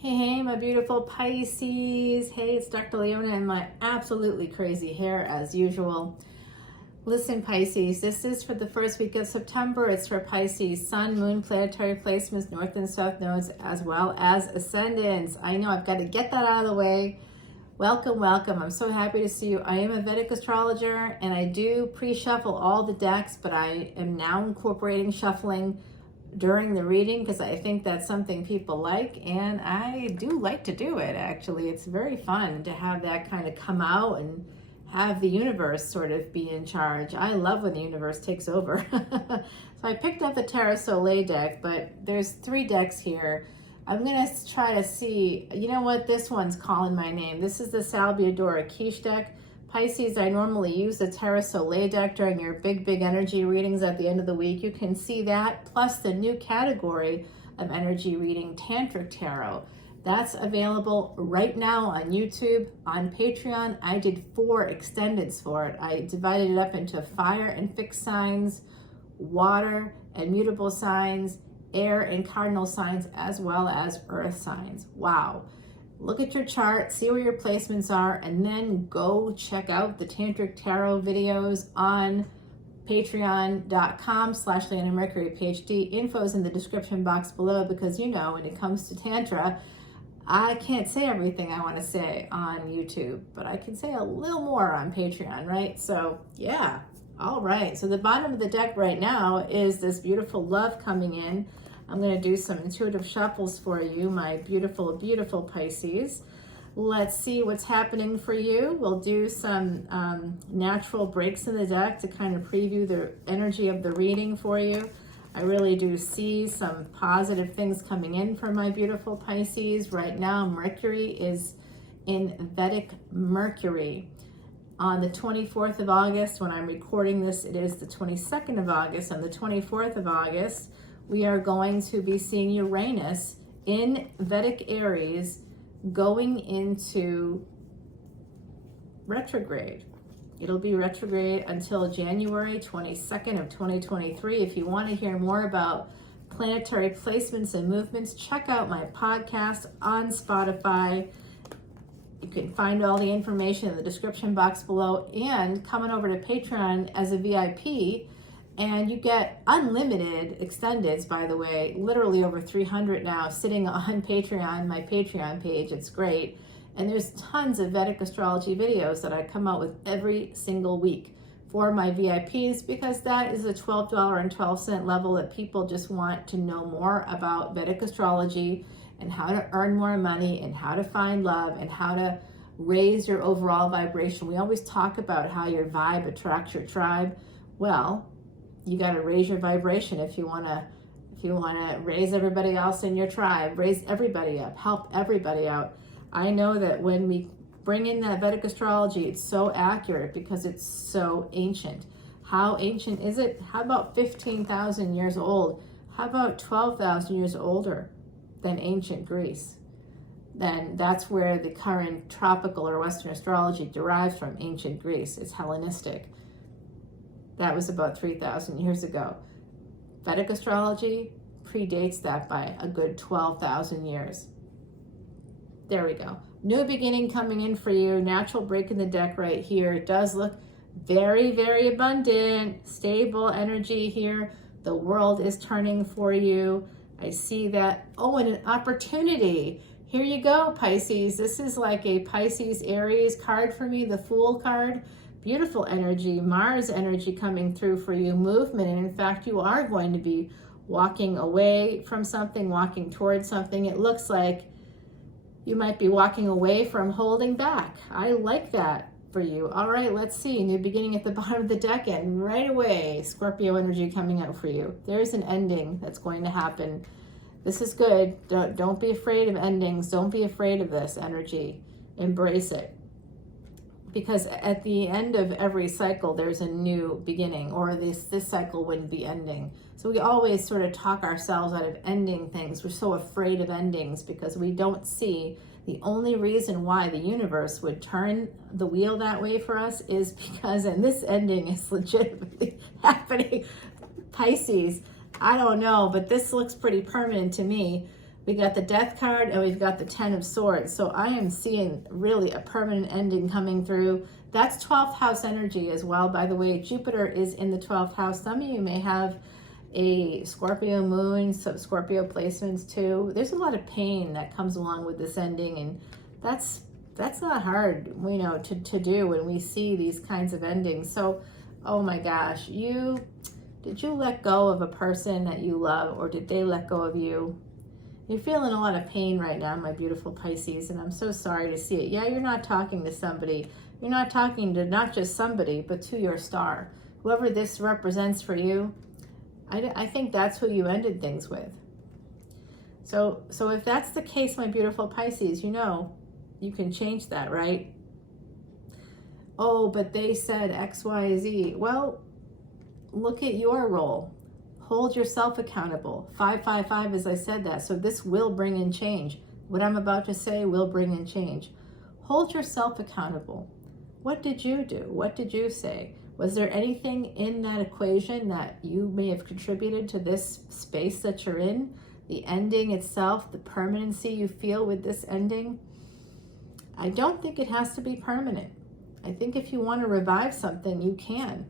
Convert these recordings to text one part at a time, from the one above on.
Hey, my beautiful Pisces. Hey, it's Dr. Leona and my absolutely crazy hair as usual. Listen, Pisces, this is for the first week of September. It's for Pisces, Sun, Moon, planetary placements, North and South nodes, as well as ascendants. I know I've got to get that out of the way. Welcome, welcome. I'm so happy to see you. I am a Vedic astrologer and I do pre-shuffle all the decks, but I am now incorporating shuffling during the reading because I think that's something people like, and I do like to do it. Actually, it's very fun to have that kind of come out and have the universe sort of be in charge. I love when the universe takes over. So I picked up the Terra Soleil deck, but there's 3 decks here. I'm gonna try to see, you know what, this one's calling my name. This is the Salviadora Quiche deck. Pisces, I normally use the Terra Soleil deck during your big energy readings at the end of the week. You can see that, plus the new category of energy reading, Tantric Tarot. That's available right now on YouTube. On Patreon, I did 4 extendeds for it. I divided it up into fire and fixed signs, water and mutable signs, air and cardinal signs, as well as earth signs. Wow. Look at your chart, see where your placements are, and then go check out the Tantric Tarot videos on patreon.com/leonamercuryphd. Info's in the description box below because, you know, when it comes to Tantra, I can't say everything I want to say on YouTube, but I can say a little more on Patreon, right? So, yeah. All right. So the bottom of the deck right now is this beautiful love coming in. I'm going to do some intuitive shuffles for you, my beautiful, beautiful Pisces. Let's see what's happening for you. We'll do some natural breaks in the deck to kind of preview the energy of the reading for you. I really do see some positive things coming in for my beautiful Pisces. Right now, Mercury is in Vedic Mercury. On the 24th of August, when I'm recording this, it is the 22nd of August. On the 24th of August, we are going to be seeing Uranus in Vedic Aries going into retrograde. It'll be retrograde until January 22nd of 2023. If you want to hear more about planetary placements and movements, check out my podcast on Spotify. You can find all the information in the description box below, and coming over to Patreon as a VIP, and you get unlimited extendeds, by the way, literally over 300 now sitting on Patreon, my Patreon page. It's great. And there's tons of Vedic astrology videos that I come out with every single week for my VIPs, because that is a $12.12 level that people just want to know more about Vedic astrology and how to earn more money and how to find love and how to raise your overall vibration. We always talk about how your vibe attracts your tribe. Well, you got to raise your vibration if you want to raise everybody else in your tribe, raise everybody up, help everybody out. I know that when we bring in that Vedic astrology, it's so accurate because it's so ancient. How ancient is it? How about 15,000 years old? How about 12,000 years older than ancient Greece? Then that's where the current tropical or Western astrology derives from, ancient Greece. It's Hellenistic. That was about 3,000 years ago. Vedic astrology predates that by a good 12,000 years. There we go. New beginning coming in for you. Natural break in the deck right here. It does look very, very abundant, stable energy here. The world is turning for you. I see that. Oh, and an opportunity. Here you go, Pisces. This is like a Pisces Aries card for me, the Fool card. Beautiful energy, Mars energy coming through for you, movement. And in fact, you are going to be walking away from something, walking towards something. It looks like you might be walking away from holding back. I like that for you. All right, let's see. New beginning at the bottom of the deck, and right away, Scorpio energy coming out for you. There's an ending that's going to happen. This is good. Don't be afraid of endings. Don't be afraid of this energy. Embrace it. Because at the end of every cycle, there's a new beginning, or this cycle wouldn't be ending. So we always sort of talk ourselves out of ending things. We're so afraid of endings because we don't see the only reason why the universe would turn the wheel that way for us is because, and this ending is legitimately happening, Pisces, I don't know, but this looks pretty permanent to me. We got the Death card and we've got the 10 of Swords. So I am seeing really a permanent ending coming through. That's 12th house energy as well, by the way. Jupiter is in the 12th house. Some of you may have a Scorpio moon, some Scorpio placements too. There's a lot of pain that comes along with this ending, and that's not hard, you know, to do when we see these kinds of endings. So, oh my gosh, did you let go of a person that you love, or did they let go of you? You're feeling a lot of pain right now, my beautiful Pisces, and I'm so sorry to see it. Yeah, you're not talking to somebody. You're not talking to not just somebody, but to your star. Whoever this represents for you, I think that's who you ended things with. So if that's the case, my beautiful Pisces, you know, you can change that, right? Oh, but they said X, Y, Z. Well, look at your role. Hold yourself accountable. 555, as I said that. So this will bring in change. What I'm about to say will bring in change. Hold yourself accountable. What did you do? What did you say? Was there anything in that equation that you may have contributed to this space that you're in? The ending itself, the permanency you feel with this ending? I don't think it has to be permanent. I think if you want to revive something, you can.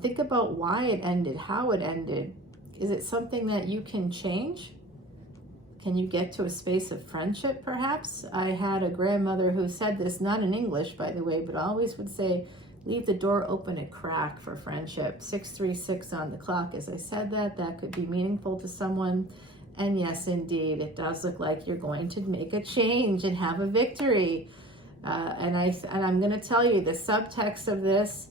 Think about why it ended, how it ended. Is it something that you can change? Can you get to a space of friendship, perhaps? I had a grandmother who said this, not in English, by the way, but always would say, leave the door open a crack for friendship. 636 on the clock. As I said that could be meaningful to someone. And yes, indeed, it does look like you're going to make a change and have a victory. And I'm going to tell you, the subtext of this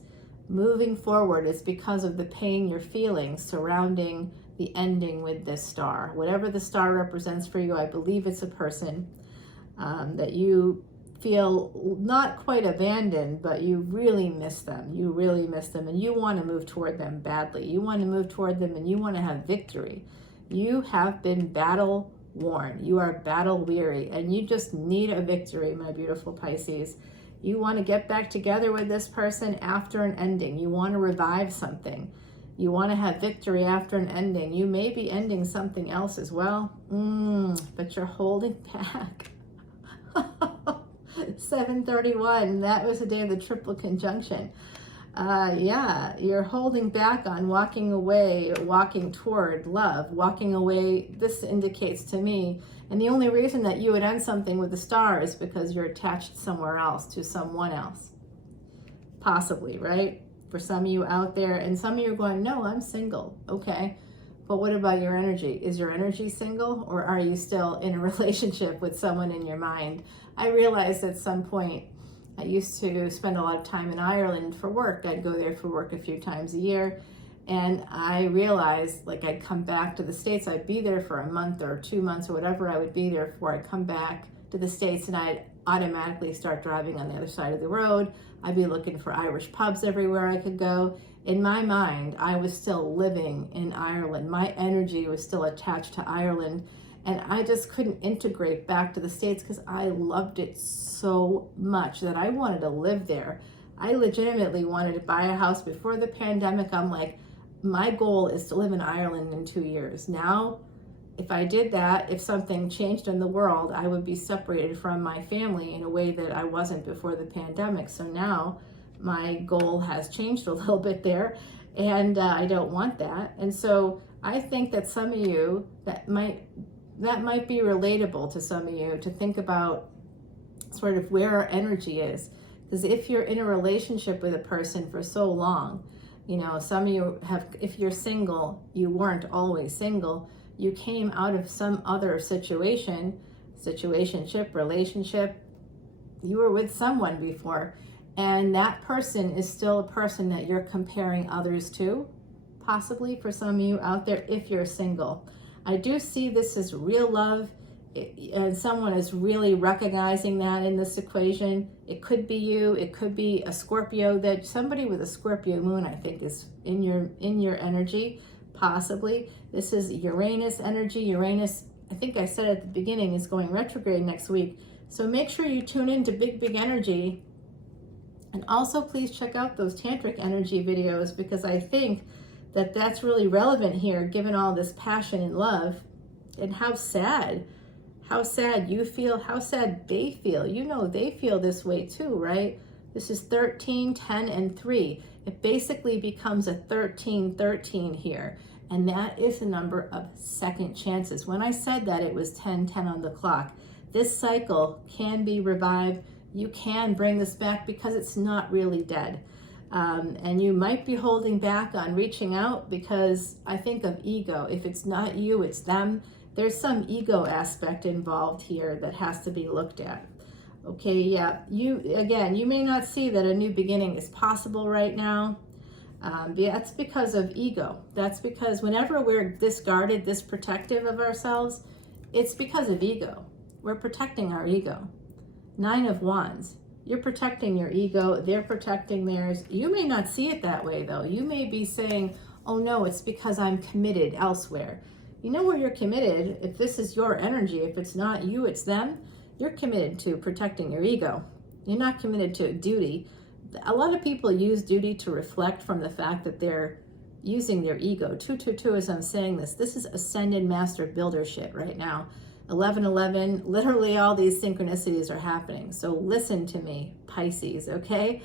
moving forward is because of the pain you're feeling surrounding the ending with this star. Whatever the star represents for you, I believe it's a person that you feel not quite abandoned, but you really miss them. You really miss them, and you want to move toward them badly. You want to move toward them, and you want to have victory. You have been battle worn. You are battle weary, and you just need a victory, my beautiful Pisces. You want to get back together with this person after an ending. You want to revive something. You want to have victory after an ending. You may be ending something else as well, but you're holding back. 731, that was the day of the triple conjunction. Yeah, you're holding back on walking away, walking toward love, walking away. This indicates to me, and the only reason that you would end something with the star is because you're attached somewhere else, to someone else. Possibly, right? For some of you out there, and some of you are going, no, I'm single. Okay, but what about your energy? Is your energy single, or are you still in a relationship with someone in your mind? I realized at some point, I used to spend a lot of time in Ireland for work. I'd go there for work a few times a year. And I realized, like, I'd come back to the States. I'd be there for a month or 2 months or whatever I would be there for. I'd come back to the States and I'd automatically start driving on the other side of the road. I'd be looking for Irish pubs everywhere I could go. In my mind, I was still living in Ireland. My energy was still attached to Ireland. And I just couldn't integrate back to the States because I loved it so much that I wanted to live there. I legitimately wanted to buy a house before the pandemic. I'm like, my goal is to live in Ireland in 2 years. Now, if I did that, if something changed in the world, I would be separated from my family in a way that I wasn't before the pandemic. So now my goal has changed a little bit there, and I don't want that. And so I think that some of you, that might be relatable to some of you, to think about sort of where our energy is. Because if you're in a relationship with a person for so long, you know, some of you have, if you're single, you weren't always single. You came out of some other situationship, relationship. You were with someone before, and that person is still a person that you're comparing others to, possibly for some of you out there, if you're single. I do see this as real love, and someone is really recognizing that in this equation. It could be you, it could be a Scorpio, that somebody with a Scorpio moon, I think, is in your energy, possibly. This is Uranus energy. Uranus, I think I said at the beginning, is going retrograde next week. So make sure you tune in to Big Energy. And also please check out those tantric energy videos, because I think that that's really relevant here, given all this passion and love, and how sad how sad you feel, how sad they feel. You know they feel this way too, right? This is 13, 10, and 3. It basically becomes a 13-13 here. And that is the number of second chances. When I said that, it was 10-10 on the clock. This cycle can be revived. You can bring this back because it's not really dead. And you might be holding back on reaching out because I think of ego. If it's not you, it's them. There's some ego aspect involved here that has to be looked at. Okay, yeah, you may not see that a new beginning is possible right now. That's because of ego. That's because whenever we're this guarded, this protective of ourselves, it's because of ego. We're protecting our ego. 9 of Wands. You're protecting your ego. They're protecting theirs. You may not see it that way, though. You may be saying, oh, no, it's because I'm committed elsewhere. You know where you're committed. If this is your energy, if it's not you, it's them, you're committed to protecting your ego. You're not committed to duty. A lot of people use duty to reflect from the fact that they're using their ego. 222, as I'm saying this is ascended master builder shit right now. 11-11, literally all these synchronicities are happening. So listen to me, Pisces, okay?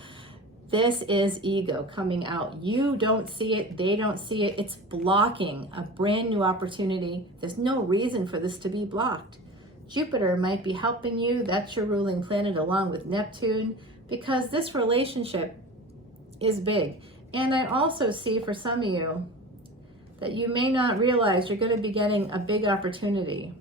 This is ego coming out. You don't see it, they don't see it. It's blocking a brand new opportunity. There's no reason for this to be blocked. Jupiter might be helping you. That's your ruling planet along with Neptune, because this relationship is big. And I also see for some of you that you may not realize you're going to be getting a big opportunity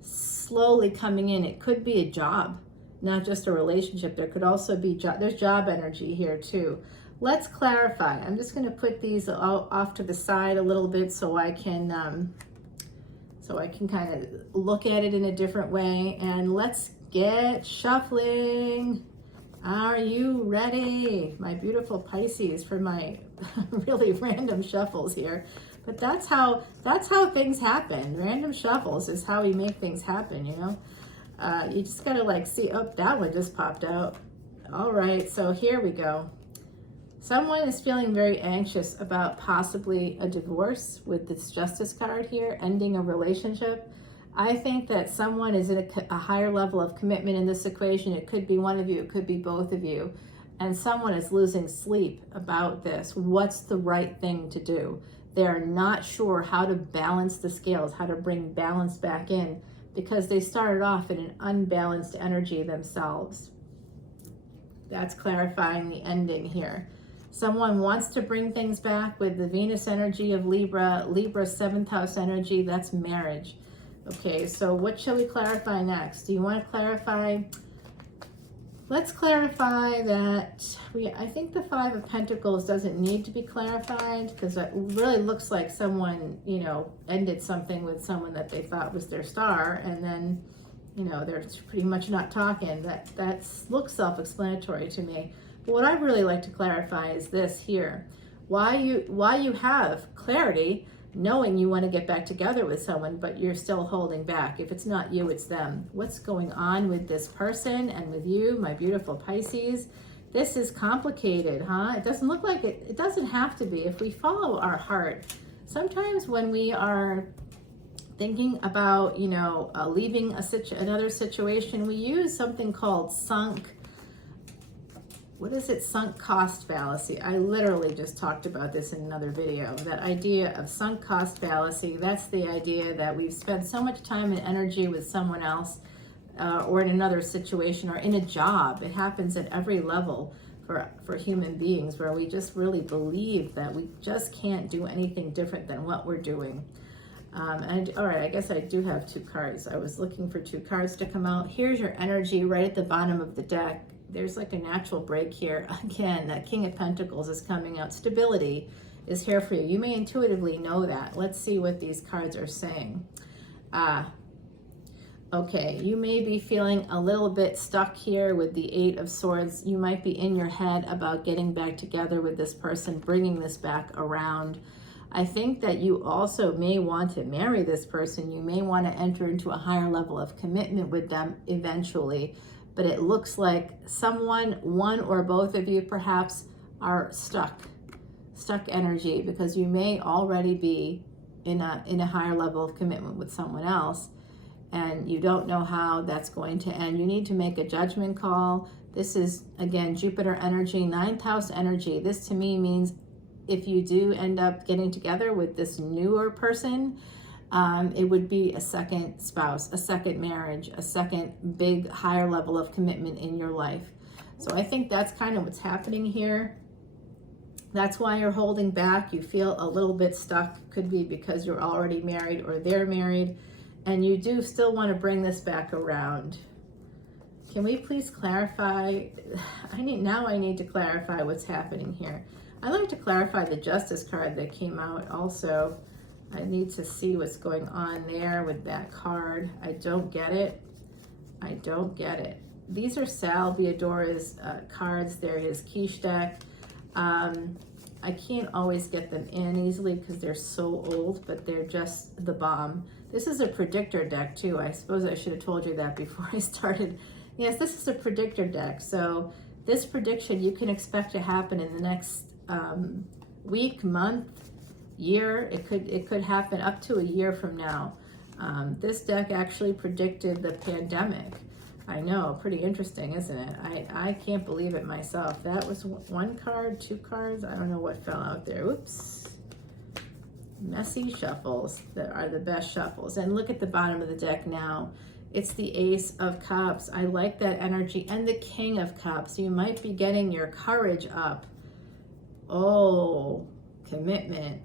slowly coming in. It could be a job, not just a relationship. There could also be there's job energy here too. Let's clarify. I'm just going to put these off to the side a little bit so I can kind of look at it in a different way. And let's get shuffling. Are you ready, my beautiful Pisces, for my really random shuffles here? But that's how things happen. Random shuffles is how we make things happen, you know? You just gotta like see, oh, that one just popped out. All right, so here we go. Someone is feeling very anxious about possibly a divorce with this Justice card here, ending a relationship. I think that someone is at a higher level of commitment in this equation. It could be one of you, it could be both of you. And someone is losing sleep about this. What's the right thing to do? They're not sure how to balance the scales, how to bring balance back in, because they started off in an unbalanced energy themselves. That's clarifying the ending here. Someone wants to bring things back with the Venus energy of Libra, Libra's 7th house energy, that's marriage. Okay, so what shall we clarify next? Do you want to clarify? Let's clarify that I think the 5 of Pentacles doesn't need to be clarified, because it really looks like someone, you know, ended something with someone that they thought was their star, and then, you know, they're pretty much not talking. That looks self-explanatory to me. But what I'd really like to clarify is this here. Why you have clarity, knowing you want to get back together with someone, but you're still holding back. If it's not you, it's them. What's going on with this person and with you, my beautiful Pisces? This is complicated, huh? It doesn't look like it. It doesn't have to be. If we follow our heart, sometimes when we are thinking about, you know, leaving another situation, we use something called sunk cost fallacy. I literally just talked about this in another video. That idea of sunk cost fallacy, that's the idea that we've spent so much time and energy with someone else or in another situation or in a job. It happens at every level for human beings, where we just really believe that we just can't do anything different than what we're doing. All right, I guess I do have 2 cards. I was looking for 2 cards to come out. Here's your energy right at the bottom of the deck. There's like a natural break here. Again, that King of Pentacles is coming out. Stability is here for you. You may intuitively know that. Let's see what these cards are saying. Okay, you may be feeling a little bit stuck here with the 8 of Swords. You might be in your head about getting back together with this person, bringing this back around. I think that you also may want to marry this person. You may want to enter into a higher level of commitment with them eventually. But it looks like someone, one or both of you perhaps, are stuck energy, because you may already be in a higher level of commitment with someone else. and you don't know how that's going to end. You need to make a judgment call. This is, again, Jupiter energy, 9th house energy. This to me means if you do end up getting together with this newer person, it would be a second spouse, a second marriage, a second big higher level of commitment in your life. So I think that's kind of what's happening here. That's why you're holding back. You feel a little bit stuck. Could be because you're already married or they're married, and you do still want to bring this back around. Can we please clarify? I need to clarify what's happening here. I'd like to clarify the Justice card that came out also. I need to see what's going on there with that card. I don't get it. I don't get it. These are Sal Viodora's cards. They're his quiche deck. I can't always get them in easily because they're so old, but they're just the bomb. This is a predictor deck too. I suppose I should have told you that before I started. Yes, this is a predictor deck. So this prediction you can expect to happen in the next week, month, year. It could happen up to a year from now. This deck actually predicted the pandemic. I know, pretty interesting, isn't it? I can't believe it myself. That was one card, two cards. I don't know what fell out there. Oops. Messy shuffles that are the best shuffles. And look at the bottom of the deck now. It's the Ace of Cups. I like that energy. And the King of Cups. You might be getting your courage up. Oh, commitment.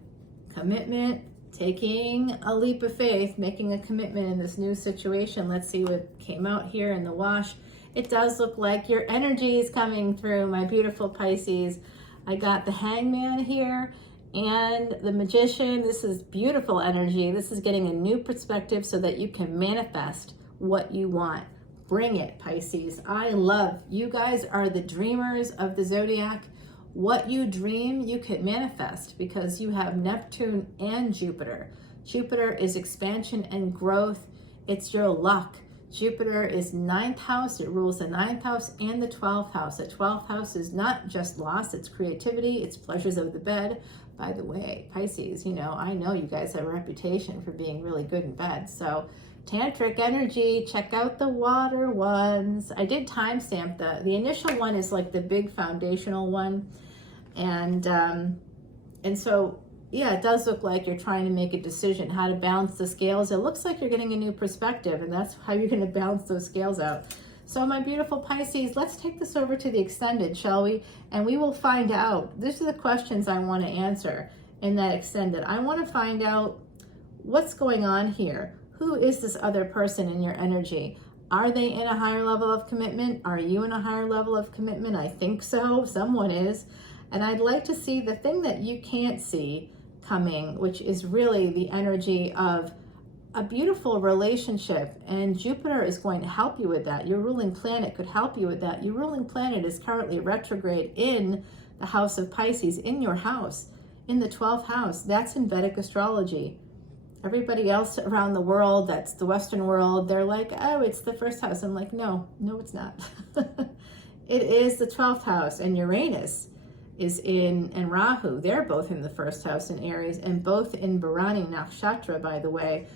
Commitment. Taking a leap of faith, making a commitment in this new situation. Let's see what came out here in the wash. It does look like your energy is coming through, my beautiful Pisces. I got the Hangman here and the Magician. This is beautiful energy. This is getting a new perspective so that you can manifest what you want. Bring it, Pisces. I love you guys are the dreamers of the zodiac. What you dream, you can manifest because you have Neptune and Jupiter. Jupiter is expansion and growth. It's your luck. Jupiter is 9th house. It rules the 9th house and the 12th house. The 12th house is not just loss, it's creativity, it's pleasures of the bed. By the way, Pisces, I know you guys have a reputation for being really good in bed. So tantric energy, check out the water ones. I did timestamp the initial one is like the big foundational one. And so, yeah, it does look like you're trying to make a decision how to balance the scales. It looks like you're getting a new perspective, and that's how you're going to balance those scales out. So my beautiful Pisces, let's take this over to the extended, shall we? And we will find out. These are the questions I want to answer in that extended. I want to find out what's going on here. Who is this other person in your energy? Are they in a higher level of commitment? Are you in a higher level of commitment? I think so. Someone is. And I'd like to see the thing that you can't see coming, which is really the energy of a beautiful relationship. And Jupiter is going to help you with that. Your ruling planet could help you with that. Your ruling planet is currently retrograde in the house of Pisces, in your house, in the 12th house. That's in Vedic astrology. Everybody else around the world, that's the Western world, they're like, oh, it's the first house. I'm like, no, it's not. It is the 12th house, and Uranus is and Rahu, they're both in the first house in Aries, and both in Bharani Nakshatra, by the way.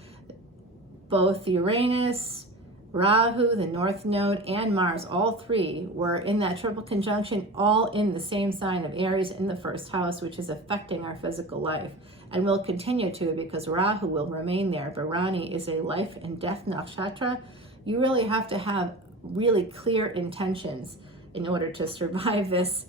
Both Uranus, Rahu, the North Node, and Mars, all three were in that triple conjunction, all in the same sign of Aries in the first house, which is affecting our physical life. And will continue to, because Rahu will remain there. Bharani is a life and death nakshatra. You really have to have really clear intentions in order to survive this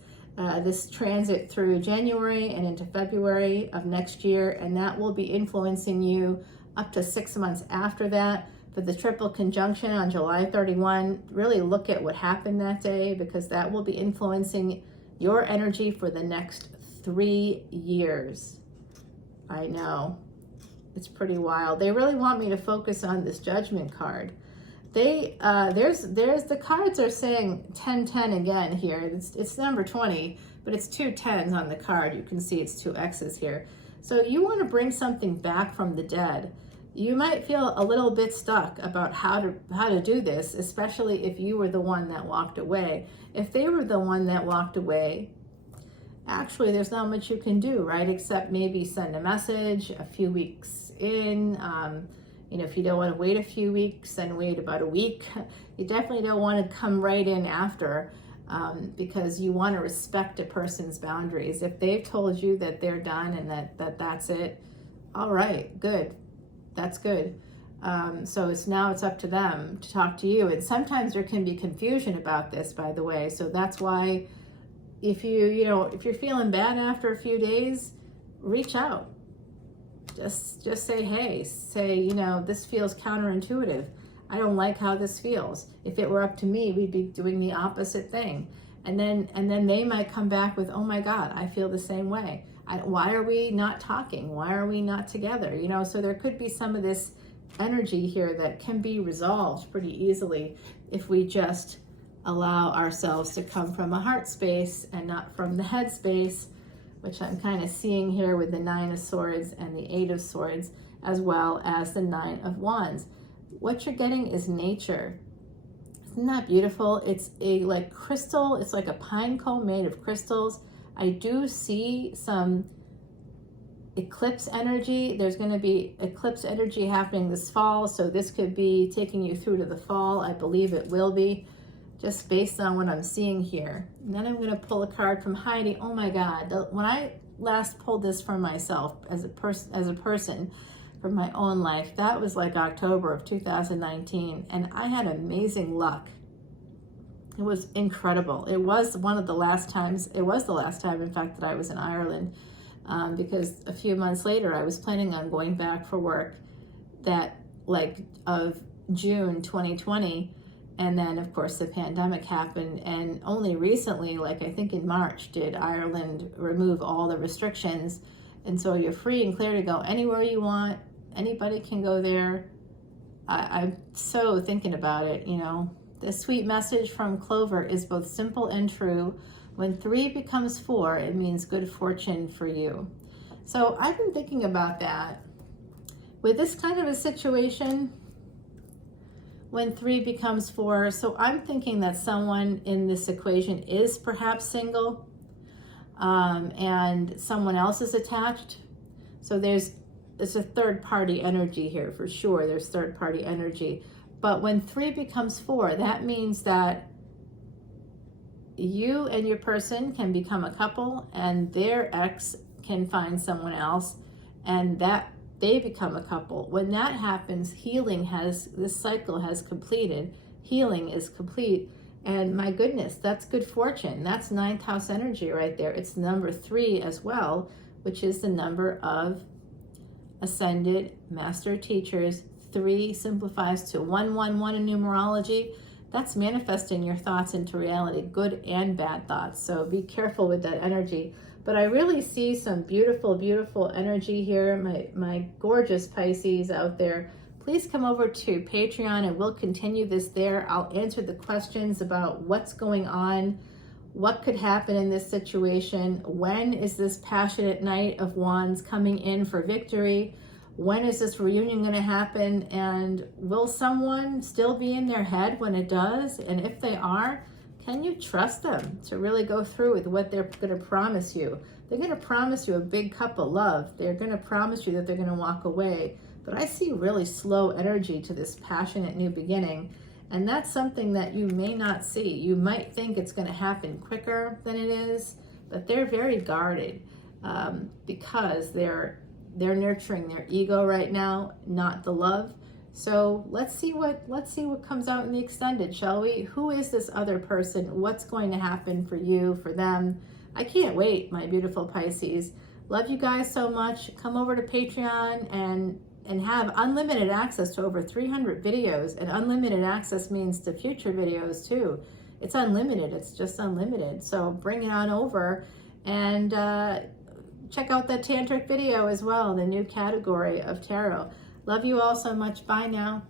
transit through January and into February of next year, and that will be influencing you up to 6 months after that. For the triple conjunction on July 31, really look at what happened that day, because that will be influencing your energy for the next 3 years. I know, it's pretty wild. They really want me to focus on this Judgment card. There's the cards are saying 1010 again here. It's number 20, but it's 2 10s on the card. You can see it's 2 X's here. So you want to bring something back from the dead. You might feel a little bit stuck about how to do this, especially if you were the one that walked away. If they were the one that walked away, actually there's not much you can do, right? Except maybe send a message a few weeks in, You know, if you don't want to wait a few weeks, then wait about a week. You definitely don't want to come right in after, because you want to respect a person's boundaries. If they've told you that they're done and that's it, all right, good. That's good. So it's up to them to talk to you. And sometimes there can be confusion about this, by the way. So that's why if you're feeling bad after a few days, reach out. Just say, hey, this feels counterintuitive. I don't like how this feels. If it were up to me, we'd be doing the opposite thing. And then they might come back with, oh my God, I feel the same way. Why are we not talking? Why are we not together? So there could be some of this energy here that can be resolved pretty easily if we just allow ourselves to come from a heart space and not from the head space, which I'm kind of seeing here with the 9 of Swords and the 8 of Swords, as well as the 9 of Wands. What you're getting is nature. Isn't that beautiful? It's like crystal. It's like a pine cone made of crystals. I do see some eclipse energy. There's going to be eclipse energy happening this fall, so this could be taking you through to the fall. I believe it will be, just based on what I'm seeing here. And then I'm going to pull a card from Heidi. Oh my God, when I last pulled this for myself as a person for my own life, that was like October of 2019, and I had amazing luck. It was incredible. It was one of the last times, it was the last time, in fact, that I was in Ireland, because a few months later I was planning on going back for work of June 2020. And then, of course, the pandemic happened, and only recently, I think in March, did Ireland remove all the restrictions. And so you're free and clear to go anywhere you want. Anybody can go there. I'm so thinking about it, The sweet message from Clover is both simple and true. When 3 becomes 4, it means good fortune for you. So I've been thinking about that. With this kind of a situation, when 3 becomes 4, so I'm thinking that someone in this equation is perhaps single, and someone else is attached. So there's a third party energy here for sure. There's third party energy. But when 3 becomes 4, that means that you and your person can become a couple, and their ex can find someone else, and that they become a couple. When that happens, this cycle has completed. Healing is complete. And my goodness, that's good fortune. That's 9th house energy right there. It's number 3 as well, which is the number of ascended master teachers. 3 simplifies to 111 in numerology. That's manifesting your thoughts into reality, good and bad thoughts. So be careful with that energy. But I really see some beautiful, beautiful energy here. My gorgeous Pisces out there, please come over to Patreon and we'll continue this there. I'll answer the questions about what's going on, what could happen in this situation, when is this passionate Knight of Wands coming in for victory, when is this reunion going to happen, and will someone still be in their head when it does? And if they are, can you trust them to really go through with what they're going to promise you? They're going to promise you a big cup of love. They're going to promise you that they're going to walk away. But I see really slow energy to this passionate new beginning. And that's something that you may not see. You might think it's going to happen quicker than it is, but they're very guarded because they're nurturing their ego right now, not the love. So let's see what comes out in the extended, shall we? Who is this other person? What's going to happen for you, for them? I can't wait, my beautiful Pisces. Love you guys so much. Come over to Patreon and have unlimited access to over 300 videos. And unlimited access means to future videos too. It's unlimited. It's just unlimited. So bring it on over and check out that tantric video as well, the new category of tarot. Love you all so much. Bye now.